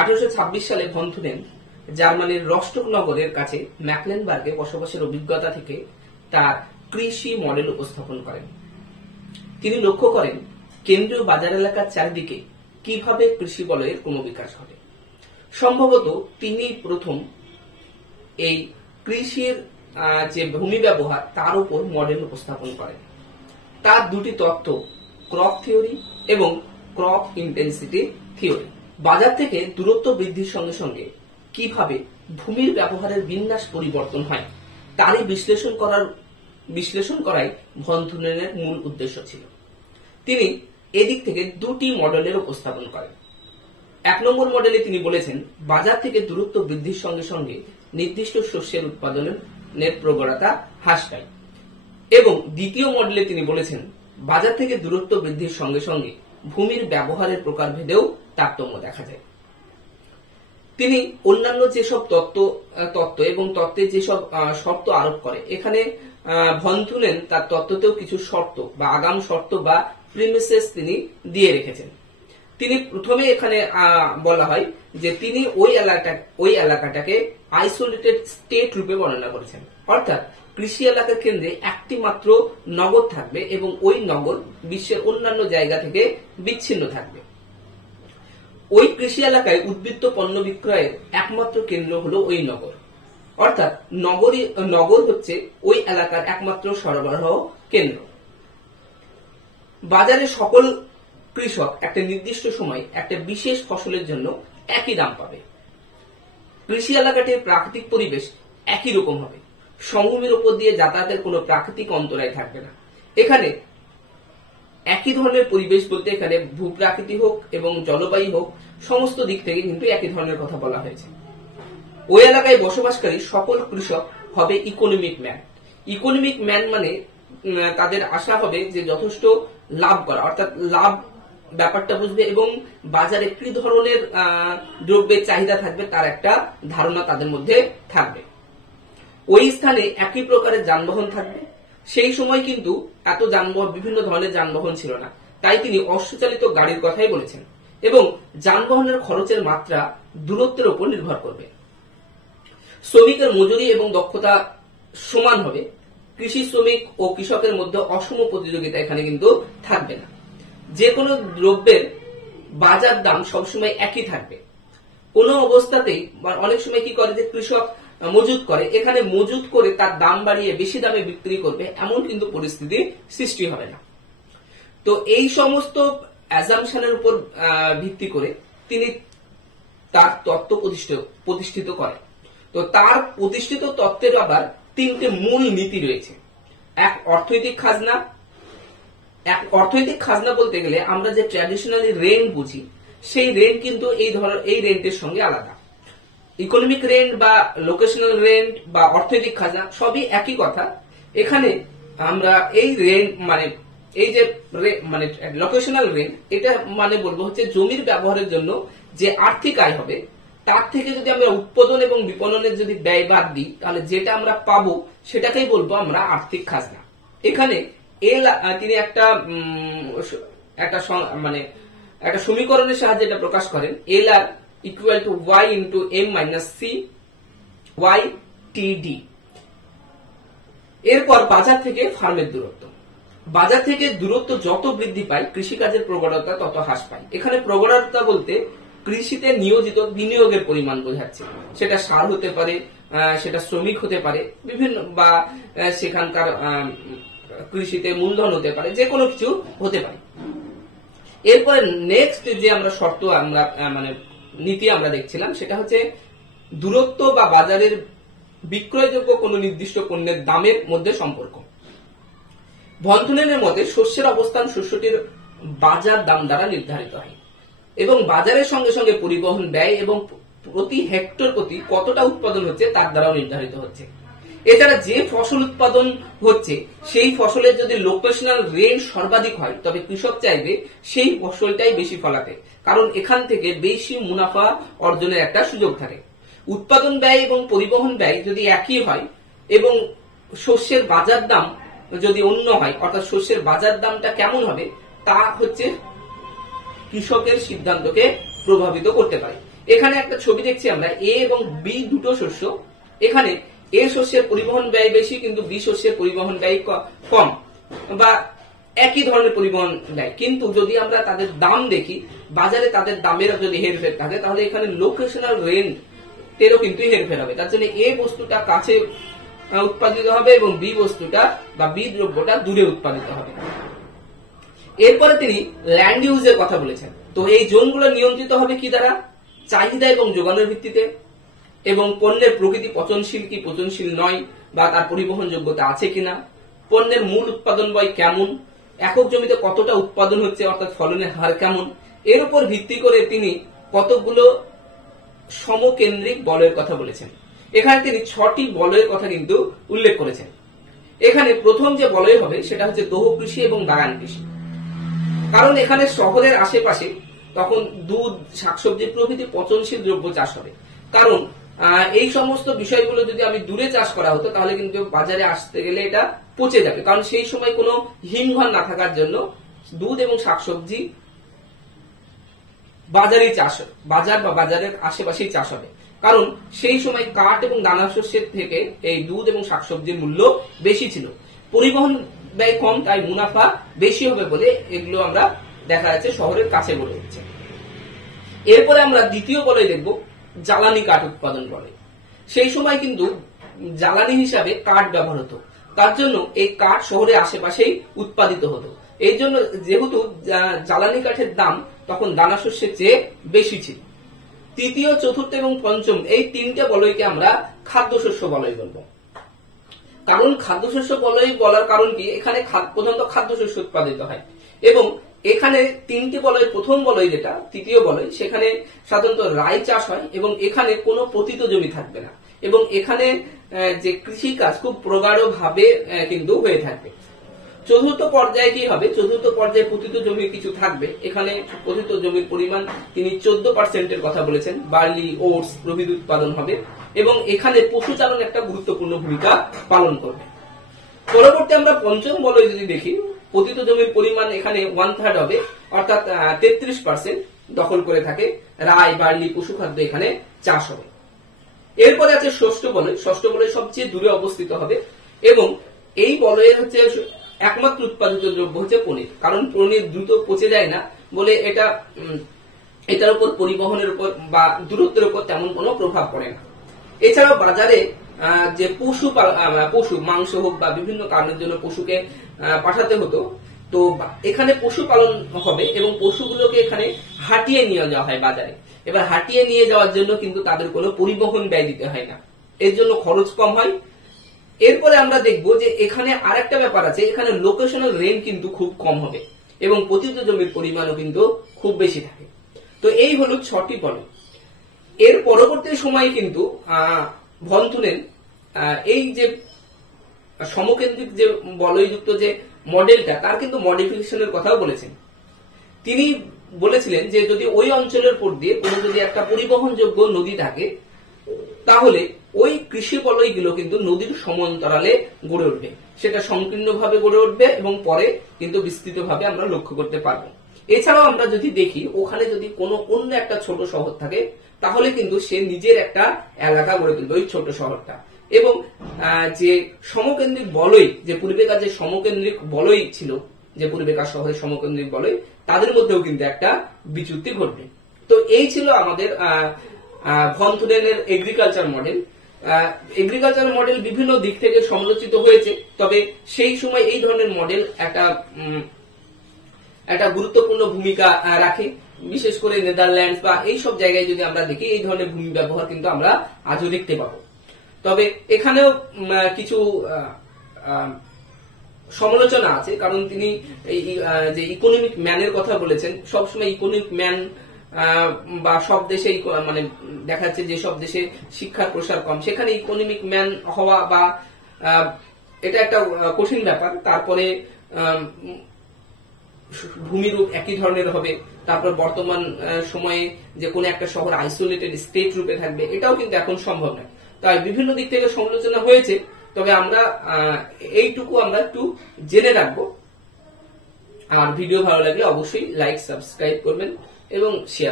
1826 সালে ভনথুনেন জার্মানির রস্টক নগরের কাছে ম্যাকলেনবার্গে বসবাসের অভিজ্ঞতা থেকে তার কৃষি মডেল উপস্থাপন করেন। তিনি লক্ষ্য করেন কেন্দ্রীয় বাজার এলাকার চারিদিকে কিভাবে কৃষি বলয়ের ক্রমবিকাশ ঘটে। সম্ভবত তিনি প্রথম এই কৃষির যে ভূমি ব্যবহার তার উপর মডেল উপস্থাপন করেন। তার দুটি তত্ত্ব ক্রপ থিওরি এবং ক্রপ ইন্টেন্সিটি থিওরি। বাজার থেকে দূরত্ব বৃদ্ধির সঙ্গে সঙ্গে কিভাবে ভূমির ব্যবহারের বিন্যাস পরিবর্তন হয় তারই বিশ্লেষণ করাই ভনথুনেনের মূল উদ্দেশ্য ছিল। তিনি এদিক থেকে দুটি মডেলের উপস্থাপন করেন। 1 নম্বর মডেলে তিনি বলেছেন বাজার থেকে দূরত্ব বৃদ্ধির সঙ্গে সঙ্গে নির্দিষ্ট শস্যের উৎপাদনের প্রবণতা হ্রাস পায়, এবং দ্বিতীয় মডেলে তিনি বলেছেন বাজার থেকে দূরত্ব বৃদ্ধির সঙ্গে সঙ্গে ভূমির ব্যবহারের প্রকারভেদেও তারতম্য দেখা যায়। তিনি অন্যান্য যেসব তত্ত্ব এবং তত্ত্বের যেসব শর্ত আরোপ করে, এখানে ভনথুনেন তার তত্ত্বতেও কিছু শর্ত বা আগাম শর্ত বা প্রিমিসেস তিনি দিয়ে রেখেছেন। তিনি প্রথমে এখানে বলা হয় যে তিনি ওই এলাকাটাকে আইসোলেটেড স্টেট রূপে বর্ণনা করেছেন, অর্থাৎ কৃষি এলাকার কেন্দ্রে একটি মাত্র নগর থাকবে এবং ওই নগর বিশ্বের অন্যান্য জায়গা থেকে বিচ্ছিন্ন থাকবে। ওই কৃষি এলাকায় উদ্বৃত্ত পণ্য বিক্রয়ের একমাত্র কেন্দ্র হলো ওই নগর, অর্থাৎ নগর হচ্ছে ওই এলাকার একমাত্র সরবরাহ কেন্দ্র। বাজারে সকল কৃষক একটা নির্দিষ্ট সময় একটা বিশেষ ফসলের জন্য একই দাম পাবে। কৃষি এলাকাটির প্রাকৃতিক পরিবেশ একই রকম হবে, সমভূমির উপর দিয়ে যাতায়াতের কোনো প্রাকৃতিক অন্তরায় থাকবে না। এখানে একই ধরনের পরিবেশ বলতে এখানে ভূপ্রাকৃতি হোক এবং জলবায়ু হোক, সমস্ত দিক থেকে কিন্তু একই ধরনের কথা বলা হয়েছে। ওই এলাকায় বসবাসকারী সকল কৃষক হবে ইকোনমিক ম্যান। ইকোনমিক ম্যান মানে তাদের আশা হবে যে যথেষ্ট লাভ করা, অর্থাৎ লাভ ব্যাপারটা বুঝবে এবং বাজারে কি ধরনের দ্রব্যের চাহিদা থাকবে তার একটা ধারণা তাদের মধ্যে থাকবে। ওই স্থানে একই প্রকারের যানবাহন থাকবে। সেই সময় কিন্তু এত বিভিন্ন ধরনের যানবাহন ছিল না, তাই তিনি অশ্বচালিত গাড়ির কথাই বলেছেন, এবং যানবাহনের খরচের মাত্রা দূরত্বের উপর নির্ভর করবে। শ্রমিকের মজুরি এবং দক্ষতা সমান হবে। কৃষি শ্রমিক ও কৃষকের মধ্যে অসম প্রতিযোগিতা এখানে কিন্তু থাকবে না। যে কোনো দ্রব্যের বাজার দাম সবসময় একই থাকবে। কোনো অবস্থাতেই অনেক সময় কি করে যে কৃষক মজুত করে, এখানে মজুত করে তার দাম বাড়িয়ে বেশি দামে বিক্রি করবে, এমন কিন্তু পরিস্থিতি সৃষ্টি হবে না। তো এই সমস্ত অ্যাজাম্পশনের উপর ভিত্তি করে তিনি তার তত্ত্ব প্রতিষ্ঠিত করেন। তো তার প্রতিষ্ঠিত তত্ত্বের আবার 3টে মূল নীতি রয়েছে। অর্থনৈতিক খাজনা বলতে গেলে আমরা যে ট্র্যাডিশনালি রেন্ট বুঝি, সেই রেন্ট কিন্তু এই রেন্টের সঙ্গে আলাদা। ইকোনমিক রেন্ট বা লোকেশনাল রেন্ট বা অর্থনৈতিক খাজনা সবই একই কথা। এখানে আমরা এই রেন্ট এই যে লোকেশনাল রেন্ট, এটা বলবো হচ্ছে জমির ব্যবহারের জন্য যে আর্থিক আয় হবে তার থেকে যদি আমরা উৎপাদন এবং বিপণনের যদি ব্যয় বাদ দিই, তাহলে যেটা আমরা পাবো সেটাকেই বলবো আমরা আর্থিক খাজনা। এখানে তিনি একটা সমীকরণের সাহায্যে এটা প্রকাশ করেন, LR equal to y into m minus c y td। এরপর বাজার থেকে ফার্মের দূরত্ব। বাজার থেকে দূরত্ব যত বৃদ্ধি পায় কৃষিকাজের প্রবণতা তত হ্রাস পায়। এখানে প্রবণতা বলতে কৃষিতে নিয়োজিত বিনিয়োগের পরিমাণ বোঝাচ্ছে। সেটা সার হতে পারে, সেটা শ্রমিক হতে পারে, বিভিন্ন বা সেখানকার কৃষিতে মূলধন হতে পারে, যে কোনো কিছু হতে পারে। এরপরে নেক্সট যে আমরা শর্ত নীতি আমরা দেখছিলাম, সেটা হচ্ছে দূরত্ব বা বাজারের বিক্রয়যোগ্য কোন নির্দিষ্ট পণ্যের দামের মধ্যে সম্পর্ক। ভনথুনেনের মতে শস্যের অবস্থান শস্যটির বাজার দাম দ্বারা নির্ধারিত হয়, এবং বাজারের সঙ্গে সঙ্গে পরিবহন ব্যয় এবং প্রতি হেক্টর প্রতি কতটা উৎপাদন হচ্ছে তার দ্বারাও নির্ধারিত হচ্ছে। এছাড়া যে ফসল উৎপাদন হচ্ছে সেই ফসলের যদি লোকেশনাল রেঞ্জ সর্বাধিক হয়, তবে কৃষক চাইবে সেই ফসলটাই বেশি ফলাতে, কারণ এখান থেকে বেশি মুনাফা অর্জনের একটা সুযোগ থাকে। উৎপাদন ব্যয় এবং পরিবহন ব্যয় যদি একই হয় এবং শস্যের বাজার দাম যদি অন্য হয়, অর্থাৎ শস্যের বাজার দামটা কেমন হবে তা হচ্ছে কৃষকের সিদ্ধান্তকে প্রভাবিত করতে পারে। এখানে একটা ছবি দেখছি আমরা, এ এবং বি দুটো শস্য। এখানে এ শস্যের পরিবহন ব্যয় বেশি, কিন্তু বি শস্যের পরিবহন ব্যয় কম, বা একই ধরনের পরিবহন ব্যয়। কিন্তু যদি আমরা তাদের দাম দেখি, বাজারে তাদের দামের যদি হেরফের থাকে, তাহলে এখানে লোকেশনাল রেঞ্জ এরও কিন্তু হেরফের হবে। তার জন্য এ বস্তুটা কাছে উৎপাদিত হবে এবং বি বস্তুটা বা বি দ্রব্যটা দূরে উৎপাদিত হবে। এরপরে তিনি ল্যান্ড ইউজের কথা বলেছেন। তো এই জোনগুলো নিয়ন্ত্রিত হবে কি দ্বারা? চাহিদা এবং যোগানের ভিত্তিতে, এবং পণ্যের প্রকৃতি পচনশীল কি পচনশীল নয়, বা তার পরিবহন যোগ্যতা আছে কিনা, পণ্যের মূল উৎপাদন ব্যয় কেমন, একক জমিতে কতটা উৎপাদন হচ্ছে অর্থাৎ ফলনের হার কেমন, এর উপর ভিত্তি করে তিনি কতগুলো সমকেন্দ্রিক বলয়ের কথা বলেছেন। এখানে তিনি 6টি বলয়ের কথা কিন্তু উল্লেখ করেছেন। এখানে প্রথম যে বলয় হবে সেটা হচ্ছে দোহ কৃষি এবং বাগান কৃষি। কারণ এখানে শহরের আশেপাশে তখন দুধ, শাকসবজি প্রভৃতি পচনশীল দ্রব্য চাষ হবে। কারণ এই সমস্ত বিষয়গুলো যদি আমি দূরে চাষ করা হতো, তাহলে কিন্তু বাজারে আসতে গেলে এটা পচে যাবে। কারণ সেই সময় কোনো হিমঘর না থাকার জন্য দুধ এবং শাকসবজি বাজারেই চাষ হবে, বাজার বা বাজারের আশেপাশেই চাষ হবে। কারণ সেই সময় কাঠ এবং দানা শস্যের থেকে এই দুধ এবং শাকসবজির মূল্য বেশি ছিল। পরিবহন ব্যয় কম, তাই মুনাফা বেশি হবে বলে এগুলো আমরা দেখা যাচ্ছে শহরের কাছে গড়ে উঠছে। এরপরে আমরা দ্বিতীয় বলয় দেখব, জ্বালানি কাঠ উৎপাদন বলয়। সেই সময় কিন্তু জ্বালানি হিসাবে কাঠ ব্যবহার হতো, তার জন্য এই কাঠ শহরের আশেপাশেই উৎপাদিত হতো। এই জন্য যেহেতু জ্বালানি কাঠের দাম তখন দানা শস্যের চেয়ে বেশি ছিল। তৃতীয়, চতুর্থ এবং পঞ্চম এই তিনটে বলয়কে আমরা খাদ্যশস্য বলয় বলবো। কারণ খাদ্যশস্য বলয় বলার কারণ কি, এখানে প্রধানত খাদ্যশস্য উৎপাদিত হয় এবং এখানে তিনটি বলয়, প্রথম বলয় যেটা তৃতীয় বলয়, সেখানে সাধারণত রাই চাষ হয় এবং এখানে কোনো পতিত জমি থাকবে না, এবং এখানে যে কৃষিকাজ খুব প্রগাঢ় ভাবে কিন্তু হয়ে থাকবে। চতুর্থ পর্যায়ে কি হবে? চতুর্থ পর্যায়ে পতিত জমি কিছু থাকবে। এখানে পতিত জমির পরিমাণ তিনি 14% কথা বলেছেন। বার্লি, ওটস প্রভৃতি উৎপাদন হবে এবং এখানে পশুচারণ একটা গুরুত্বপূর্ণ ভূমিকা পালন করবে। পরবর্তী আমরা পঞ্চম বলয় যদি দেখি, পতিত জমির পরিমাণ এখানে 1/3 হবে, অর্থাৎ 33% দখল করে থাকে। রাই, বার্লি, পশুখাদ্য এখানে চাষ হবে। এরপরে আছে ষষ্ঠ বলয়। ষষ্ঠ বলয় সবচেয়ে দূরে অবস্থিত হবে এবং এই বলয়ের হচ্ছে একমাত্র উৎপাদিত দ্রব্য হচ্ছে পনির। কারণ পনির দ্রুত পচে যায় না বলে এটার উপর পরিবহনের উপর বা দূরত্বের উপর তেমন কোনো প্রভাব পড়ে না। এছাড়াও বাজারে যে পশু মাংস হোক বা বিভিন্ন কারণের জন্য পশুকে পাঠাতে হতো, তো এখানে পশু পালন হবে এবং পশুগুলোকে এখানে হাটিয়ে নিয়ে যাওয়া হয় বাজারে। এবার হাটিয়ে নিয়ে যাওয়ার জন্য কিন্তু তাদের কোনো পরিবহন ব্যয় দিতে হয় না, এর জন্য খরচ কম হয়। এরপরে আমরা দেখব যে এখানে আরেকটা ব্যাপার আছে, এখানে লোকেশনাল রেঞ্জ কিন্তু খুব কম হবে এবং পতিত জমির পরিমাণও কিন্তু খুব বেশি থাকে। তো এই হলো 6টি বলয়। এর পরবর্তী সময়ে কিন্তু ভন থুনেন এই যে সমকেন্দ্রিক যে বলয়যুক্ত যে মডেলটা, তার কিন্তু মডিফিকেশনের কথাও বলেছেন। তিনি বলেছিলেন যে যদি ওই অঞ্চলের উপর দিয়ে কোনো যদি একটা পরিবহনযোগ্য নদী থাকে, তাহলে ওই কৃষি বলয়গুলো কিন্তু নদীর সমান্তরালে গড়ে উঠবে, সেটা সংকীর্ণভাবে গড়ে উঠবে এবং পরে কিন্তু বিস্তৃতভাবে আমরা লক্ষ্য করতে পারবো। এছাড়াও আমরা যদি দেখি, ওখানে যদি কোনো অন্য একটা ছোট শহর থাকে, তাহলে কিন্তু সে নিজের একটা এলাকা গড়ে তুলবে ওই ছোট শহরটা। এবং যে সমকেন্দ্রিক বলয়, যে পূর্বেকার যে সমকেন্দ্রিক বলয় ছিল, যে পূর্বেকার শহরের সমকেন্দ্রিক বলয়, তাদের মধ্যেও কিন্তু একটা বিচ্যুতি ঘটবে। তো এই ছিল আমাদের ভন থুনেনের এগ্রিকালচার মডেল। এগ্রিকালচার মডেল বিভিন্ন দিক থেকে সমালোচিত হয়েছে, তবে সেই সময় এই ধরনের মডেল একটা গুরুত্বপূর্ণ ভূমিকা রাখে। বিশেষ করে নেদারল্যান্ডস বা এই সব জায়গায় যদি আমরা দেখি, এই ধরনের ভূমি ব্যবহার কিন্তু আমরা আজও দেখতে পাবো। তবে এখানেও কিছু সমালোচনা আছে, কারণ তিনি যে ইকোনমিক ম্যানের কথা বলেছেন। সবসময় ইকোনমিক ম্যান বা সব দেশে মানে দেখা যাচ্ছে যে সব দেশে শিক্ষার প্রসার কম, সেখানে ইকোনমিক ম্যান হওয়া বা এটা একটা কঠিন ব্যাপার। তারপরে ভূমিরূপ একই ধরনের হবে, তারপর বর্তমান সময়ে যে কোনো একটা শহর আইসোলেটেড স্টেট রূপে থাকবে, এটাও কিন্তু এখন সম্ভব নয়। তাই বিভিন্ন দিক থেকে সমালোচনা হয়েছে, তবে আমরা এইটুকু আমরা একটু জেনে রাখবো। আর ভিডিও ভালো লাগলে অবশ্যই লাইক, সাবস্ক্রাইব করবেন এবং শেয়ার।